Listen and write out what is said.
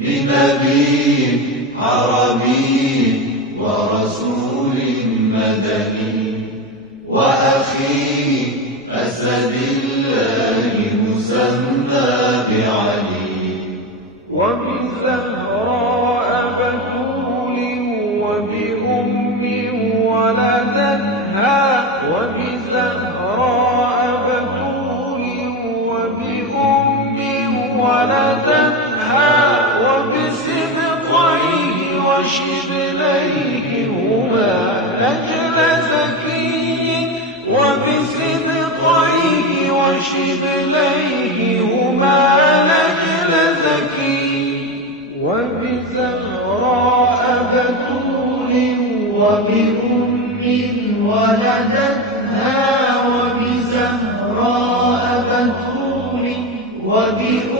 بنبي عربي ورسول مدني وأخي أسد الله مسمى بعلي وبزهراء بتول وبأم ولدتها وبزهراء بتول وبأم ولدتها وبسبطيه وشبليه هما نجل زكي وبسبطيه وشبليه هما نجل زكي وبزهراء بتول وبأم ولدتها وبزهراء بتول وبأم